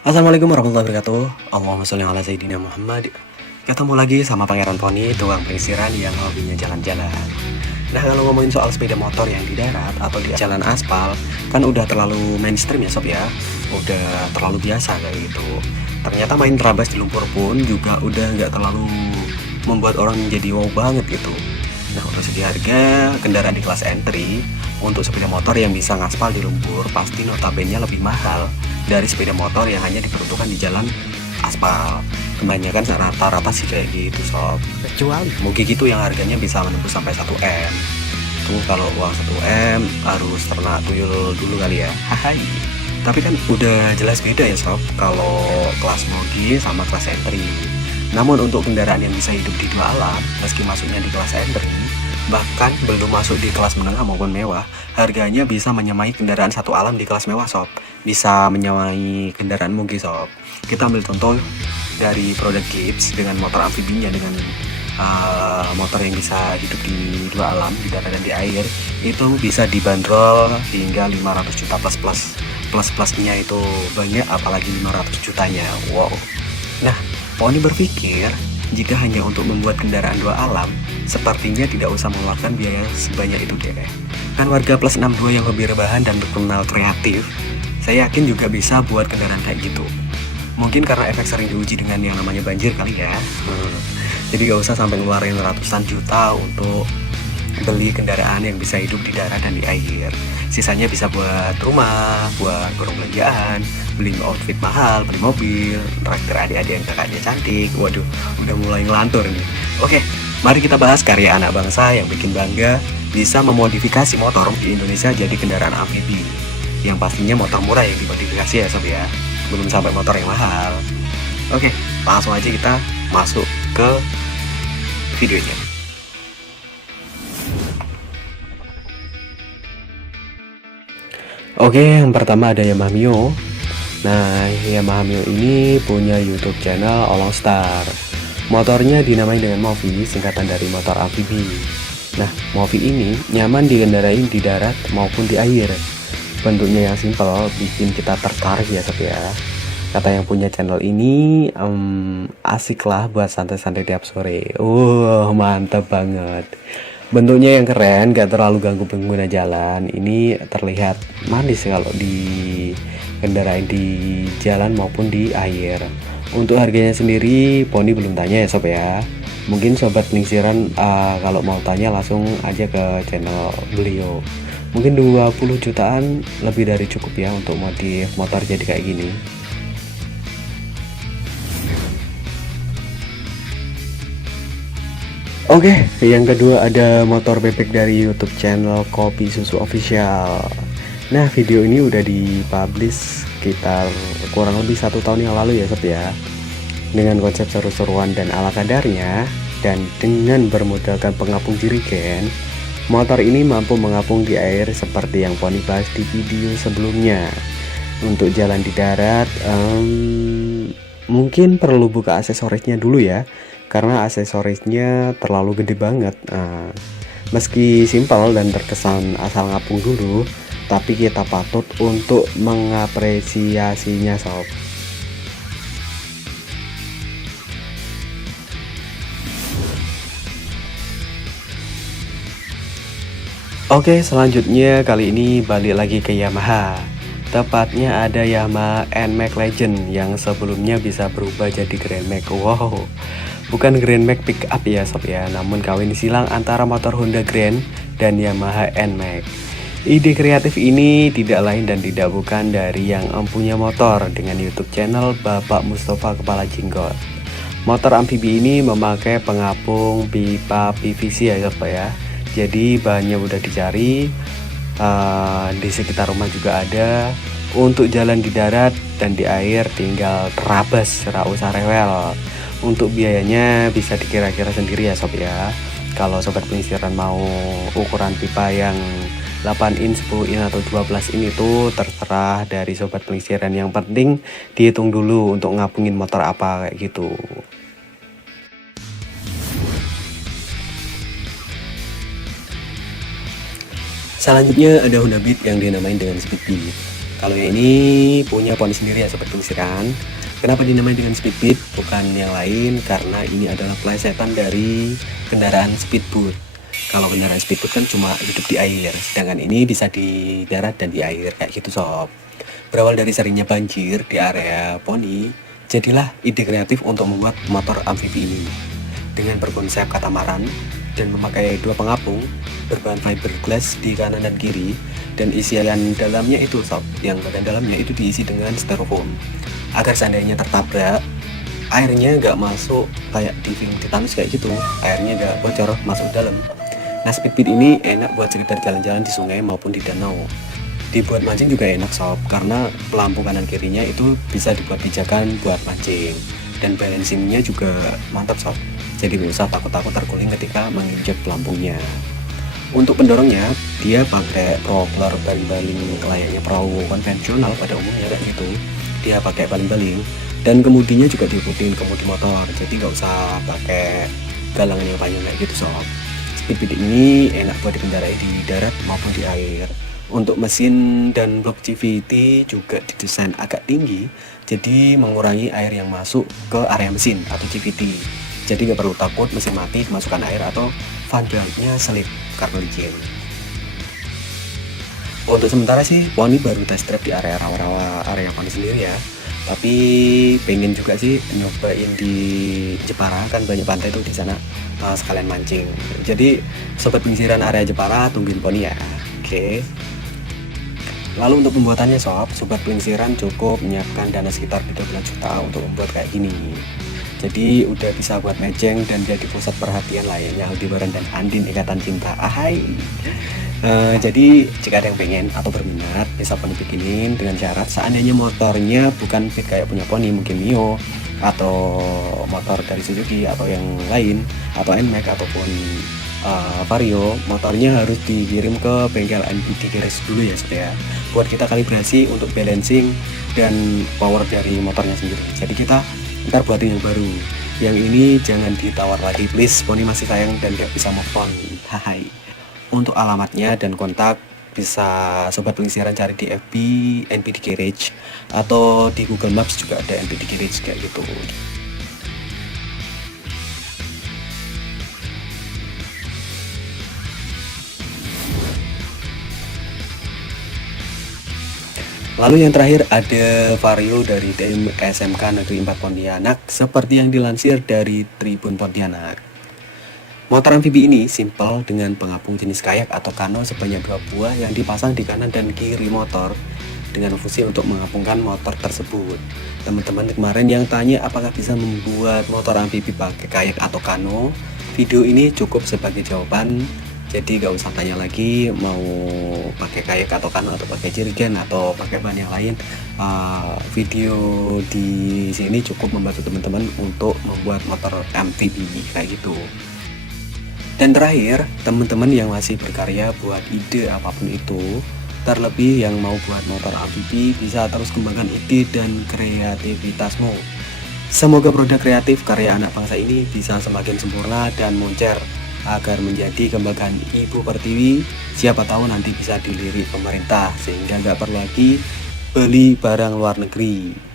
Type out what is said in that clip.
Assalamualaikum warahmatullahi wabarakatuh. Allahumma sholli ala sayyidina Muhammad. Ketemu lagi sama Pangeran Poni, tukang pelesiran yang hobinya jalan-jalan. Nah, kalau ngomongin soal sepeda motor yang di darat atau di jalan aspal, kan udah terlalu mainstream ya sob ya. Udah terlalu biasa kayak gitu. Ternyata main terabas di lumpur pun juga udah nggak terlalu membuat orang jadi wow banget gitu. Nah, untuk segi harga kendaraan di kelas entry untuk sepeda motor yang bisa ngaspal di lumpur pasti notabene lebih mahal dari sepeda motor yang hanya diperuntukkan di jalan aspal. Kebanyakan rata-rata sih kayak gitu sob. Kecuali mungkin gitu yang harganya bisa menembus sampai 1 M. Tuh kalau uang 1 M harus ternak tuyul dulu kali ya. Hai. Tapi kan udah jelas beda ya sob kalau kelas moge sama kelas entry. Namun untuk kendaraan yang bisa hidup di dua alam, meski masuknya di kelas entry, bahkan belum masuk di kelas menengah maupun mewah, harganya bisa menyamai kendaraan satu alam di kelas mewah sob. Bisa menyamai kendaraan moge sob. Kita ambil contoh dari produk Gibbs dengan motor amfibinya, dengan motor yang bisa hidup di dua alam, di darat dan di air, itu bisa dibanderol hingga 500 juta plus plusnya itu banyak, apalagi 500 jutanya. Wow. Nah, Poni berpikir jika hanya untuk membuat kendaraan dua alam, sepertinya tidak usah mengeluarkan biaya sebanyak itu deh. Kan warga plus 62 yang hobi rebahan dan berkenal kreatif, saya yakin juga bisa buat kendaraan kayak gitu. Mungkin karena efek sering diuji dengan yang namanya banjir kali ya. Jadi gak usah sampai ngeluarin ratusan juta untuk beli kendaraan yang bisa hidup di darat dan di air. Sisanya bisa buat rumah, buat borong belanjaan, beli outfit mahal, beli mobil, traktir adik-adik yang kakaknya cantik. Waduh, udah mulai ngelantur nih. Oke, mari kita bahas karya anak bangsa yang bikin bangga bisa memodifikasi motor di Indonesia jadi kendaraan amfibi. Yang pastinya motor murah yang dimodifikasi ya sob ya, belum sampai motor yang mahal. Oke, langsung aja kita masuk ke videonya. Oke, yang pertama ada Yamaha Mio. Nah, Yamaha Mio ini punya YouTube channel Olong Star. Motornya dinamai dengan Movi, singkatan dari motor amfibi. Nah, Movi ini nyaman dikendarai di darat maupun di air. Bentuknya yang simpel bikin kita tertarik ya sob ya. Kata yang punya channel ini, asik lah buat santai-santai tiap sore. Mantap banget. Bentuknya yang keren, gak terlalu ganggu pengguna jalan. Ini terlihat manis kalau dikendarain di jalan maupun di air. Untuk harganya sendiri, Poni belum tanya ya sob ya. Mungkin sobat pelesiran kalau mau tanya langsung aja ke channel beliau. Mungkin 20 jutaan lebih dari cukup ya untuk modif motor jadi kayak gini. Oke, yang kedua ada motor bebek dari YouTube channel Kopi Susu Official. Nah, video ini udah dipublish sekitar kurang lebih 1 tahun yang lalu ya sob ya. Dengan konsep seru-seruan dan ala kadarnya, dan dengan bermodalkan pengapung jerigen, motor ini mampu mengapung di air seperti yang Poni bahas di video sebelumnya. Untuk jalan di darat, mungkin perlu buka aksesorisnya dulu ya, karena aksesorisnya terlalu gede banget. Meski simpel dan terkesan asal ngapung dulu, tapi kita patut untuk mengapresiasinya sob. Oke, selanjutnya kali ini balik lagi ke Yamaha. Tepatnya ada Yamaha NMAX Legend yang sebelumnya bisa berubah jadi Grand Max. Wow, bukan Grand Max pick up ya sob ya, namun kawin silang antara motor Honda Grand dan Yamaha NMAX. Ide kreatif ini tidak lain dan tidak bukan dari yang empunya motor dengan YouTube channel Bapak Mustafa Kepala Jenggot. Motor amfibi ini memakai pengapung pipa PVC ya sob ya. Jadi bahannya udah dicari, di sekitar rumah juga ada. Untuk jalan di darat dan di air tinggal terabas, gak usah rewel. Untuk biayanya bisa dikira-kira sendiri ya sob ya. Kalau sobat pelesiran mau ukuran pipa yang 8 in, 10 in atau 12 in itu terserah dari sobat pelesiran. Yang penting dihitung dulu untuk ngapungin motor apa kayak gitu. Selanjutnya ada Honda Beat yang dinamain dengan Speed Beat. Kalau yang ini punya Poni sendiri ya Sobat Pelisiran. Kenapa dinamai dengan speedboat? Bukan yang lain, karena ini adalah plesetan dari kendaraan speedboat. Kalau kendaraan speedboat kan cuma hidup di air, sedangkan ini bisa di darat dan di air kayak gitu sob. Berawal dari seringnya banjir di area Poni, jadilah ide kreatif untuk membuat motor amfibi ini. Dengan berkonsep katamaran dan memakai dua pengapung berbahan fiberglass di kanan dan kiri, dan isian dalamnya itu sob, yang bagian dalamnya itu diisi dengan styrofoam agar seandainya tertabrak, airnya nggak masuk kayak di film Titanic kayak gitu, airnya nggak bocor masuk dalam. Nah, speedboat ini enak buat sekedar jalan-jalan di sungai maupun di danau. Dibuat mancing juga enak sob, karena pelampung kanan kirinya itu bisa dibuat pijakan buat mancing, dan balancingnya juga mantap sob, jadi nggak usah takut-takut terguling ketika menginjak pelampungnya. Untuk pendorongnya, dia pakai propeller baling-baling layaknya perahu konvensional pada umumnya kayak gitu. Dia pakai baling-baling, dan kemudinya juga diikutin kemudi motor, jadi nggak usah pakai galangan yang panjang kayak gitu sob. Speedboat ini enak buat dikendarai di darat maupun di air. Untuk mesin dan blok CVT juga didesain agak tinggi, jadi mengurangi air yang masuk ke area mesin atau CVT. Jadi nggak perlu takut mesin mati kemasukan air atau fan beltnya selip karena licin. Untuk sementara sih Poni baru test drive di area rawa-rawa area Poni sendiri ya. Tapi pengen juga sih nyobain di Jepara, kan banyak pantai tuh di sana, sekalian mancing. Jadi Sobat Pelisiran area Jepara tungguin Poni ya. Oke. Lalu untuk pembuatannya Sobat Pelisiran cukup menyiapkan dana sekitar 13 juta untuk membuat kayak gini. Jadi udah bisa buat mejeng dan jadi pusat perhatian layaknya Aldebaran dan Andin ikatan cinta. Ahai. Jadi jika ada yang pengen atau berminat bisa Poni bikinin dengan syarat seandainya motornya bukan fit kayak punya Poni, mungkin Mio atau motor dari Suzuki atau yang lain atau NMAX ataupun Vario, motornya harus dikirim ke bengkel NPD Garage dulu ya supaya buat kita kalibrasi untuk balancing dan power dari motornya sendiri. Jadi kita ntar buatin yang baru. Yang ini jangan ditawar lagi please, Poni masih sayang dan gak bisa move on. Hai. Untuk alamatnya dan kontak bisa Sobat Pelisiran cari di FB NPD Garage atau di Google Maps juga ada NPD Garage kayak gitu. Lalu yang terakhir ada Vario dari tim SMK Negeri 4 Pontianak seperti yang dilansir dari Tribun Pontianak. Motor amfibi ini simple dengan pengapung jenis kayak atau kano sebanyak 2 buah yang dipasang di kanan dan kiri motor dengan fungsi untuk mengapungkan motor tersebut. Teman-teman kemarin yang tanya apakah bisa membuat motor amfibi pakai kayak atau kano, video ini cukup sebagai jawaban. Jadi gak usah tanya lagi mau pakai kayak atau kano atau pakai jerigen atau pakai ban yang lain. Video di sini cukup membantu teman-teman untuk membuat motor amfibi kayak gitu. Dan terakhir, teman-teman yang masih berkarya buat ide apapun itu, terlebih yang mau buat motor amfibi, bisa terus kembangkan ide dan kreativitasmu. Semoga produk kreatif karya anak bangsa ini bisa semakin sempurna dan moncer agar menjadi kebanggaan Ibu Pertiwi. Siapa tahu nanti bisa dilirik pemerintah sehingga nggak perlu lagi beli barang luar negeri.